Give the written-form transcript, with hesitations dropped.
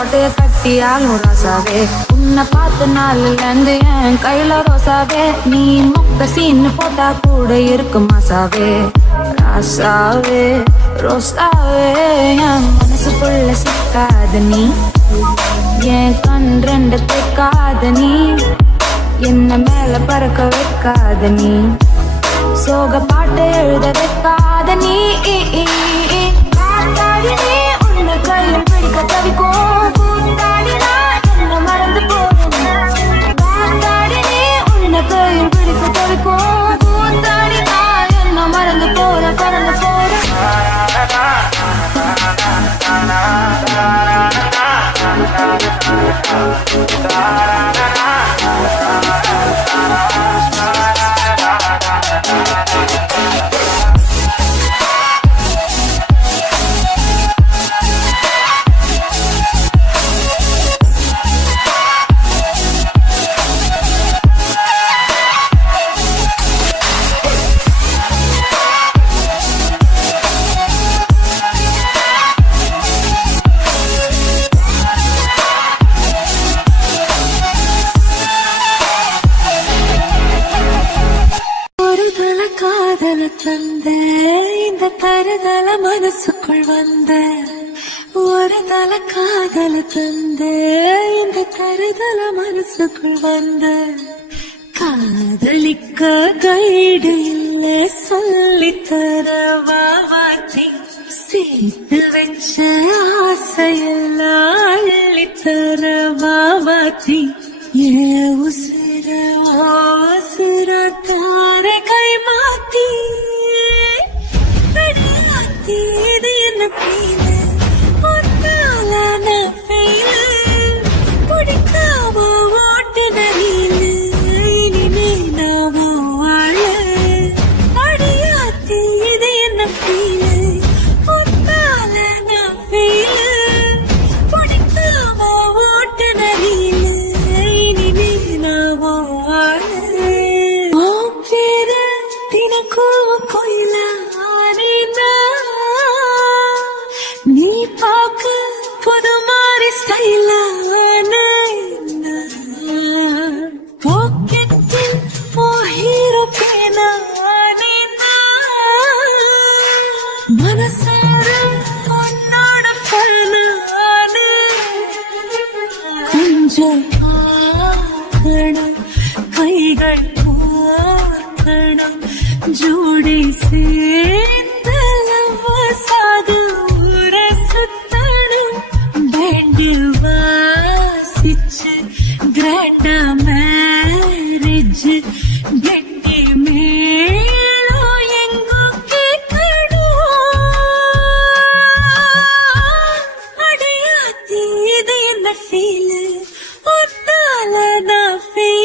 கோட்டைய கட்டியாலும் ராசாவே உன்னை பார்த்த நாளிலிருந்து என் கையில ரோசாவே நீ மொக்க சீன்னு போட்டா கூட இருக்கு மாசாவே ராசாவே ரோசாவே என் மனசுக்குள்ள சிக்காத நீ என் கண் ரெண்டு கேட்காத நீ என்ன மேல பறக்க வைக்காத நீ சோக பாட்டு எழுத வைக்காத நீ காத்தாடி நீ உன்னை கையில் பிடிக்க தவிக்கும் கூத்தாடினா என்ன மறந்து போறேன் காத்தாடி நீ உன்னை கையில் பிடிக்க தவிக்கும் கூத்தாடினா என்ன மறந்து போற பறந்து போற இந்த தருதல மனசுக்குள் வந்த ஒரு தல காதல தந்த இந்த தருதல மனசுக்குள் வந்த காதலிக்க கைடு இல்ல சொல்லித்தர வாவாத்தி சேர்த்து வச்ச ஆசையெல்லாம் அள்ளித்தர வாவாத்தி ஏ உசிர உசிர தார கை மாத்தி இது என்ன ஃபீல் ஒன்னால நான் ஃபெயில் பிடிக்காம ஓட்டுன ரீல் இனிமே நான் வாழ அடியாத்தி இது என்ன ஃபீல் ஒன்னால நான் ஃபெயில் பிடிக்காம ஓட்டுன ரீல் இனிமே நான் வாழ ஓம் பேர தினக்கும் கோயில நீ பாக்க புது மாதிரி ஸ்டைலான பாக்கெட்டில் ஹீரோ பேனா மனசார உன்னோட ஃபேனான கொஞ்சம் பார்க்கணும் கைகள் பார்க்கணும் ஜோடி சேர்ந்தல வாசாக வாசிச்சு கிராண்டா மேரேஜ் கெட்டி மேலோ எங்கோ கேட்கணும் அடையாத்தி இது என்ன ஃபீல் ஒன்னால நான் ஃபீல்